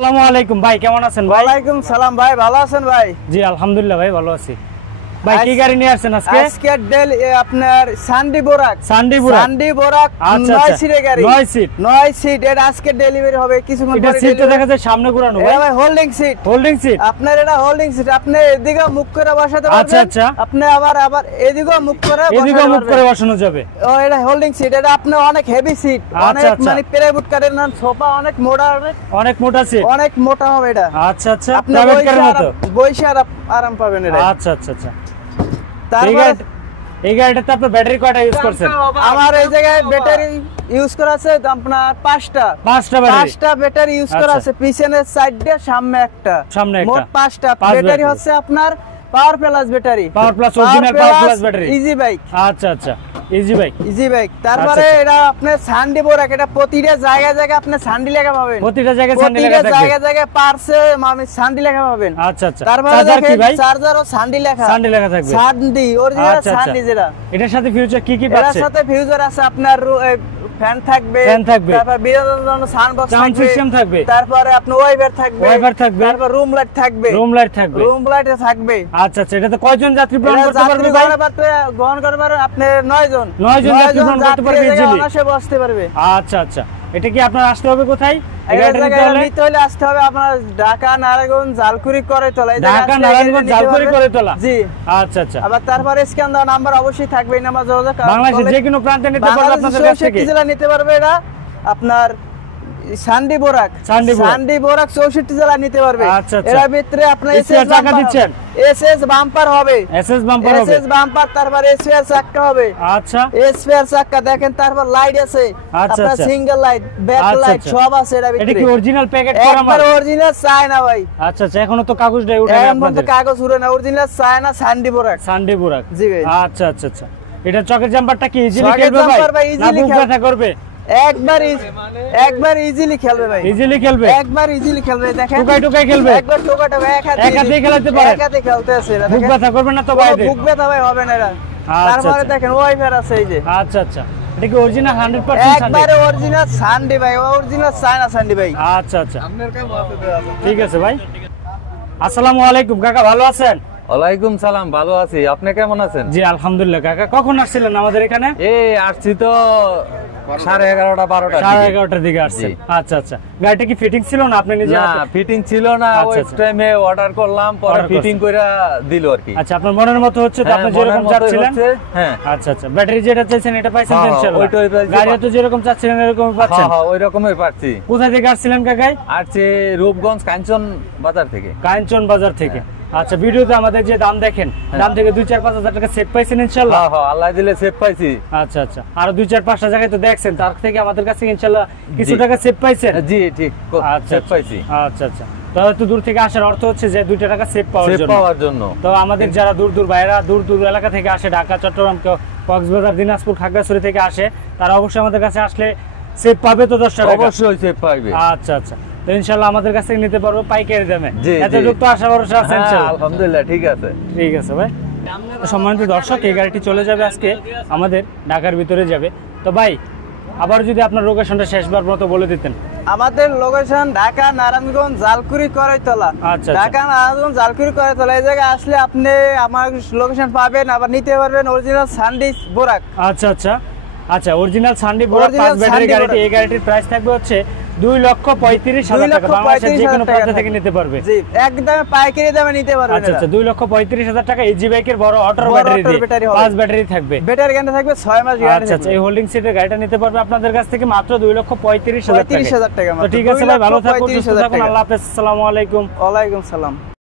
আসসালামু আলাইকুম ভাই, কেমন আছেন ভাই? ওয়ালাইকুম সালাম ভাই, ভালো আছেন ভাই? জি আলহামদুলিল্লাহ ভাই, ভালো আছি। ভাই কি গাড়ি নিয়ে আসছেন আজকে? আজকে ডেল আপনার সান্ডি বোরাক। সান্ডি বোরাক 9 সিটের গাড়ি। 9 সিট এটা আজকে ডেলিভারি হবে কিছুক্ষণ পরে। এটা সিটটা দেখা যায় সামনে ঘোরানো ভাই। ভাই হোল্ডিং সিট। আপনার এটা হোল্ডিং সিট, আপনি এদিকে মুখ করে বসাতে পারবেন। আচ্ছা। আপনি আবার এদিকে মুখ করে বসানো যাবে। ও এটা হোল্ডিং সিট, এটা আপনি অনেক হেভি সিট, অনেক মানে প্রাইভেট কারের না সোফা, অনেক মোটা সিট, অনেক মোটা হবে এটা। আচ্ছা আপনি বসে আরাম পাবেন এটা। আচ্ছা। এই গাড়িটাতে আপনি ব্যাটারি কয়টা ইউজ করছেন? আমার এই জায়গায় ব্যাটারি ইউজ করা আছে আপনার পাঁচটা ব্যাটারি ইউজ করা আছে, পিছনের সাইডে সামনে একটা, মোট পাঁচটা ব্যাটারি হচ্ছে আপনার power plus battery, original power plus battery, easy bike. আচ্ছা ইজি বাইক। তারপরে এটা আপনি সান্ডি বোরাক, এটা প্রতিটা জায়গায় আপনি সান্ডি লেখা পাবেন, প্রতিটা জায়গায় পার্সে মানে সান্ডি লেখা পাবেন। আচ্ছা। তারপরে চার্জারও সান্ডি লেখা থাকবে, সান্ডি অরিজিনাল সান্ডি যেটা। এটার সাথে ফিউচার কি পাচ্ছেন? এটার সাথে ফিউচার আছে আপনার ফ্যান থাকবে, তারপর বিদ্যুতের জন্য সাউন্ড বক্স থাকবে, তারপরে আপনার ওয়াইপার থাকবে, তারপর রুম লাইট থাকবে। আচ্ছা, এটা তো কয়জন যাত্রী গ্রহণ করতে পারবে ভাই? গ্রহণ করতে পারবে আপনি 9 জন যাত্রী গ্রহণ করতে পারবে, ইজিলি অনায়াসে বসতে পারবে। আচ্ছা। এটা কি আপনার আসতে হবে কোথায়? নিতে হলে আসতে হবে আপনার ঢাকা, নারায়ণগঞ্জ, জালকুড়ি, করতলা। জি আচ্ছা। আবার তারপরে স্ক্যান দেওয়া নাম্বার অবশ্যই থাকবে, এই নাম্বার যোগাযোগ বাংলাদেশের যে কোনো প্রান্তে নিতে পারবে, আপনাদের কাছ থেকে জেলা নিতে পারবে। এটা আপনার সান্ডি বোরাক 64 জেলা নিতে পারবে। আচ্ছা। এর ভিতরে আপনার চাকা দিচ্ছেন, এসএস বাম্পার হবে, তারপর এসপিআর চাকা হবে। আচ্ছা, এসপিআর চাকা দেখেন, তারপর লাইট আছে, আপনার সিঙ্গেল লাইট, ব্যাক লাইট সব আছে এর ভিতরে। এটা কি অরিজিনাল প্যাকেট করা মাল? অরিজিনাল চায়না ভাই। আচ্ছা, এখনো তো কাগজটা উঠে নাই আপনাদের? কাগজ উঠে না, অরিজিনাল চায়না সান্ডি বোরাক। জি ভাই। আচ্ছা। এটা চকের জাম্পারটা কি ইজিলি খেলবে ভাই? না বুক ব্যথা করবে? একবার ইজিলি খেলবে ভাই, একবার ইজিলি খেলবে। দেখেন টোকাই খেলবে, একবার টোকাই একাতে খেলতে পারে, একাতে খেলতে আছে। বুক ব্যথা করবে না তো ভাই? বুক ব্যথা ভাই হবে না এরা। তারপরে দেখেন ওয়াইফার আছে এই যে। আচ্ছা। এটা কি অরিজিনাল 100% একবারে অরিজিনাল সান্ডি ভাই, অরিজিনাল চায়না সান্ডি ভাই। আচ্ছা। ঠিক আছে ভাই। আসসালামু আলাইকুম কাকা, ভালো আছেন? ওয়ালাইকুম সালাম, ভালো আছি। আপনি কেমন আছেন? জি আলহামদুলিল্লাহ। কাকা কখন আসছিলেন আমাদের এখানে? আসছি তো 11:30-12টার দিকে আসছি। আচ্ছা। গাড়িটা কি ফিটিং ছিল না আপনি নিজে? না, ফিটিং ছিল না, ওই টাইমে অর্ডার করলাম, পরে ফিটিং কইরা দিল আর কি। আচ্ছা, আপনার মনের মতো হচ্ছে তো? আপনি যেরকম চাচ্ছিলেন? হ্যাঁ। আচ্ছা। ব্যাটারি যেটা চাইছেন এটা পাইছেন তো ইনশাআল্লাহ? গাড়ি তো যেরকম চাচ্ছিলেন এরকমই পাচ্ছেন? হ্যাঁ, ওই রকমই পাচ্ছি। কোথা থেকে আসছিলেন কাকাই? আসছে রূপগঞ্জ কাঞ্চন বাজার থেকে। আচ্ছা, ভিডিওতে আমাদের যে দাম দেখেন, দাম থেকে 2-4-5 হাজার টাকা সেভ পাইছেন ইনশাআল্লাহ? হ্যাঁ, আল্লাহ দিলে সেভ পাইছি। আচ্ছা। আর 2-4-5টা জায়গায় তো দেখছেন, তার থেকে আমাদের কাছে ইনশাআল্লাহ কিছু টাকা সেভ পাইছেন? জি ঠিক, সেভ পাইছি। আচ্ছা। তো এত দূর থেকে আসার অর্থ হচ্ছে যে 2 টাকা সেভ পাওয়ার জন্য। তো আমাদের যারা দূর ভাইরা দূর এলাকা থেকে আসে, ঢাকা, চট্টগ্রাম, কক্সবাজার, দিনাজপুর, খাগড়াছড়ি থেকে আসে, তারা অবশ্যই আমাদের কাছে আসলে সেভ পাবে তো 10 টাকা? অবশ্যই সেভ পাবে। আচ্ছা। তো ইনশাআল্লাহ আমাদের কাছ থেকে নিতে পারবো পাইকারি দামে। এতটুকু তো আশা ভরসা আছে ইনশাআল্লাহ? আলহামদুলিল্লাহ, ঠিক আছে ভাই। সম্মানিত দর্শক, এই গাড়িটি চলে যাবে আজকে আমাদের ঢাকার ভিতরে যাবে। তো ভাই আবার যদি আপনার লোকেশনটা শেষবার মতো বলে দিতেন। আমাদের লোকেশন ঢাকা, নারায়ণগঞ্জ, জালকুড়ি, করতলা। আচ্ছা। ঢাকা, নারায়ণগঞ্জ, জালকুড়ি, করতলা এই জায়গায় আসলে আপনি আমার লোকেশন পাবেন, আবার নিতে পারবেন অরিজিনাল সান্ডি বোরাক। আচ্ছা, অরিজিনাল সান্ডি বোরাক 5 ব্যাটারি গাড়িটি। এই গাড়িটির প্রাইস থাকবে হচ্ছে 2,35,000 টাকা। বাংলাদেশের যে কোনো প্রান্ত থেকে নিতে পারবে। জি, একদম পাইকারি দামে নিতে পারবেন। আচ্ছা, 2,35,000 টাকা। ইজি বাইকের বড় অটো ব্যাটারি দিয়ে 5 ব্যাটারি থাকবে। ব্যাটারি গ্যারান্টি থাকবে 6 মাস গ্যারান্টি। আচ্ছা, এই হোল্ডিং সিটের গাড়িটা নিতে পারবে আপনাদের কাছ থেকে মাত্র 2,35,000 টাকা। টাকা। তো ঠিক আছে ভাই, ভালো থাকুন, সুস্থ থাকুন। আল্লাহ হাফেজ। আসসালামু আলাইকুম। ওয়ালাইকুম সালাম।